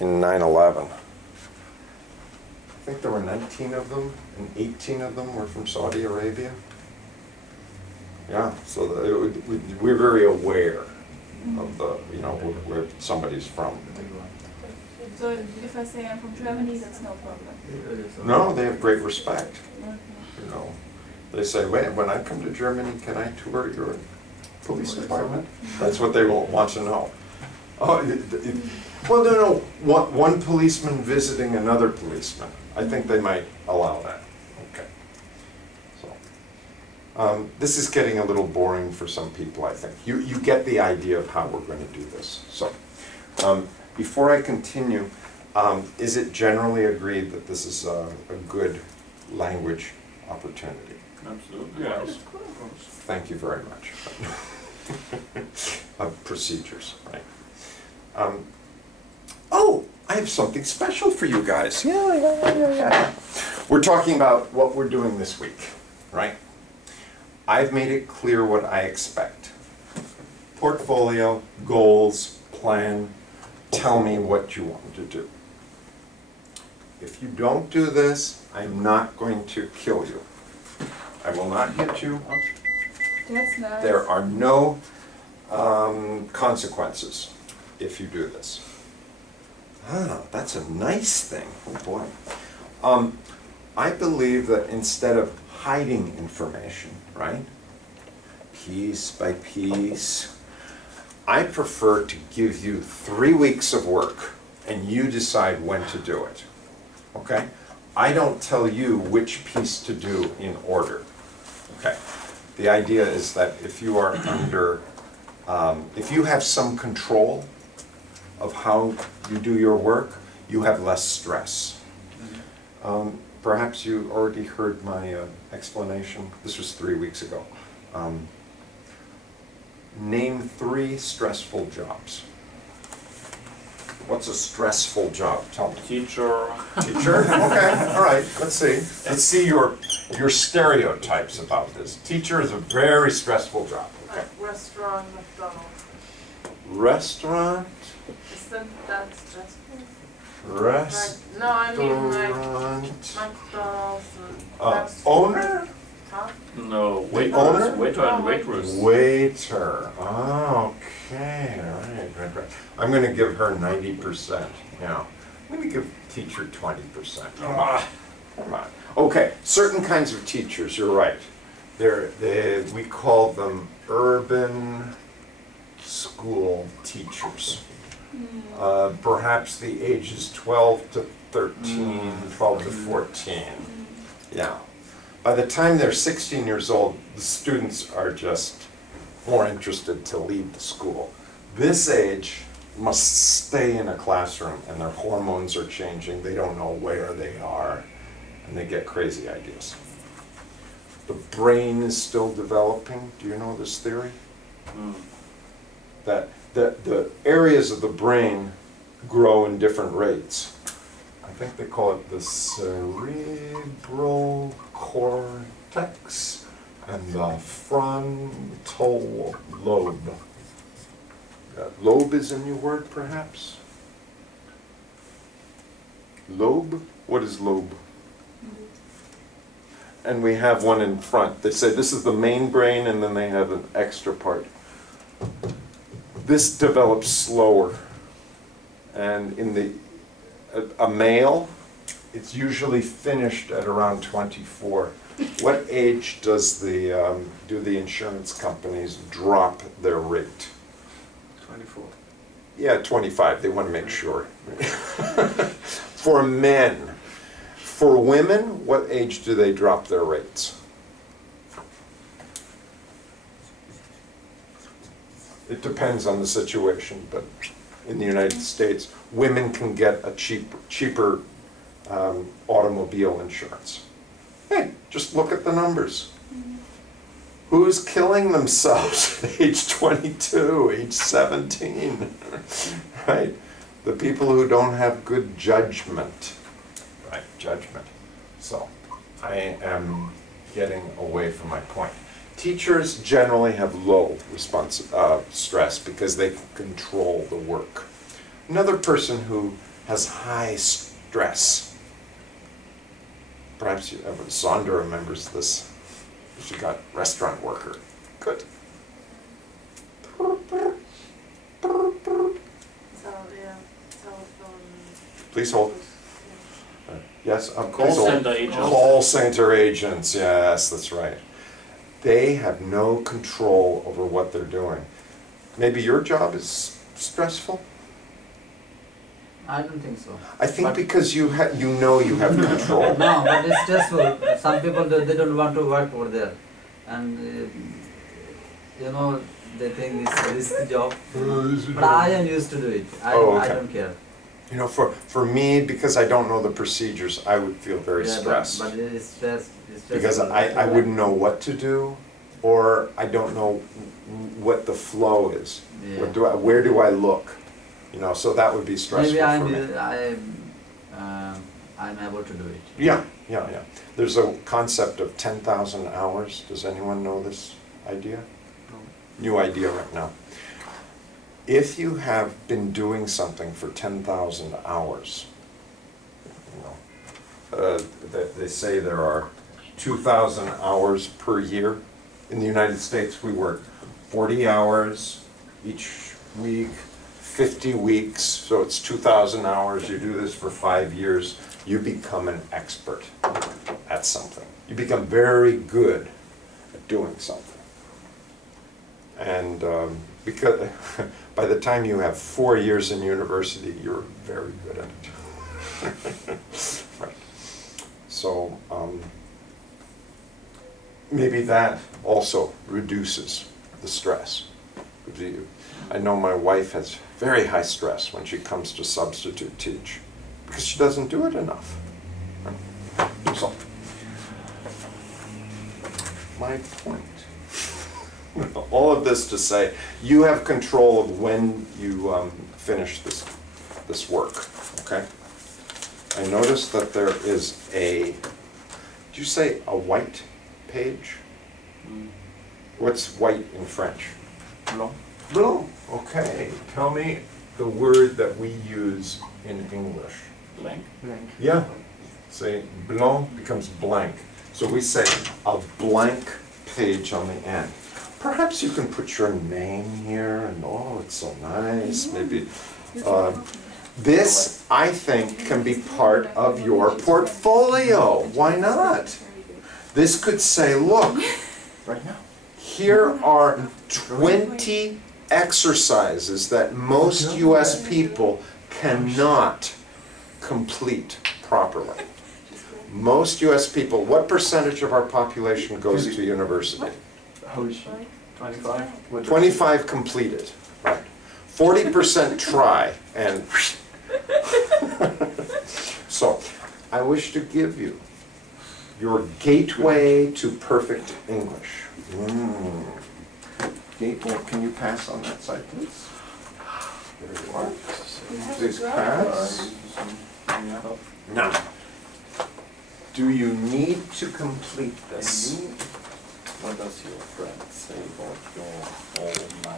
in 9/11. I think there were 19 of them, and 18 of them were from Saudi Arabia. Yeah, so we're very aware of the, you know, where somebody's from. So if I say I'm from Germany, that's no problem? No, they have great respect. You know, they say, wait, when I come to Germany, can I tour your police department? That's what they will want to know. Oh, well, no, one policeman visiting another policeman. I think they might allow that. Okay. So, this is getting a little boring for some people, I think. You get the idea of how we're going to do this. So, before I continue, is it generally agreed that this is a good language opportunity? Absolutely. Yes. Thank you very much. Procedures, right? Oh, I have something special for you guys. Yeah. We're talking about what we're doing this week, right? I've made it clear what I expect. Portfolio, goals, plan, tell me what you want to do. If you don't do this, I'm not going to kill you. I will not hit you. That's nice. There are no consequences if you do this. Ah, that's a nice thing. Oh boy. I believe that instead of hiding information, right, piece by piece, I prefer to give you 3 weeks of work and you decide when to do it. Okay? I don't tell you which piece to do in order. Okay? The idea is that if you are under, if you have some control of how you do your work, you have less stress. Perhaps you already heard my explanation. This was 3 weeks ago. Name 3 stressful jobs. What's a stressful job? Tell me. Teacher. Teacher? Okay, all right, let's see. Let's see your stereotypes about this. Teacher is a very stressful job. Okay. Restaurant, McDonald's. Restaurant? Isn't that stressful? Restaurant. No, I mean like McDonald's. Owner? Huh? No, Owner? waiter and waitress. Waiter. Oh, okay. Right. I'm going to give her 90%. Yeah. I'm going to give teacher 20%. Come on. Okay. Certain kinds of teachers. You're right. We call them urban school teachers. Perhaps the ages 12 to 13, 12 to 14. Yeah. By the time they're 16 years old, the students are just more interested to leave the school. This age must stay in a classroom and their hormones are changing. They don't know where they are and they get crazy ideas. The brain is still developing. Do you know this theory? That the areas of the brain grow in different rates. I think they call it the cerebral cortex and the frontal lobe. Lobe is a new word, perhaps? Lobe? What is lobe? And we have one in front. They say this is the main brain, and then they have an extra part. This develops slower. And in a male, it's usually finished at around 24. What age does do the insurance companies drop their rate? 24. Yeah, 25. They want to make sure. For men. For women, what age do they drop their rates? It depends on the situation, but in the United States, women can get a cheaper automobile insurance. Hey, just look at the numbers. Who's killing themselves at age 22, age 17? Right? The people who don't have good judgment. Right, judgment. So, I am getting away from my point. Teachers generally have low stress because they can control the work. Another person who has high stress. Perhaps Sandra remembers this. She got restaurant worker. Good. Telephone. Please hold. Yes, Call please hold. center agents. Call center agents, yes, that's right. They have no control over what they're doing. Maybe your job is stressful? I don't think so. I think because you know you have control. No, but it's stressful. Some people, they don't want to work over there. And, you know, they think it's a risky job. But I am used to do it. I don't care. You know, for me, because I don't know the procedures, I would feel very Yeah, stressed. But it's stress. Because I wouldn't know what to do, or I don't know what the flow is. Yeah. Where do I look? You know, so that would be stressful Maybe for me. I'm able to do it. Yeah. There's a concept of 10,000 hours. Does anyone know this idea? No. New idea right now. If you have been doing something for 10,000 hours, you know, they say there are 2,000 hours per year. In the United States, we work 40 hours each week, 50 weeks, so it's 2,000 hours. You do this for 5 years, you become an expert at something. You become very good at doing something. And because by the time you have 4 years in university, you're very good at it. Right. So maybe that also reduces the stress. I know my wife has very high stress when she comes to substitute teach because she doesn't do it enough. So, my point. All of this to say, you have control of when you finish this work, okay? I noticed that there is did you say a white page? Mm. What's white in French? Blanc. Blanc. Okay. Tell me the word that we use in English. Blank. Blank. Yeah. Say blanc becomes blank. So we say a blank page on the end. Perhaps you can put your name here, and oh, it's so nice. Maybe this, I think, can be part of your portfolio. Why not? This could say, look, Right now. here are 20 exercises that most US people cannot complete properly. Most US people, what percentage of our population goes to university? How is she? 25? 25 completed, right. 40% try, and so I wish to give you your gateway to perfect English. Gateway, can you pass on that side, please? There you are. Please pass. Now, do you need to complete this? What does your friend say about your whole life?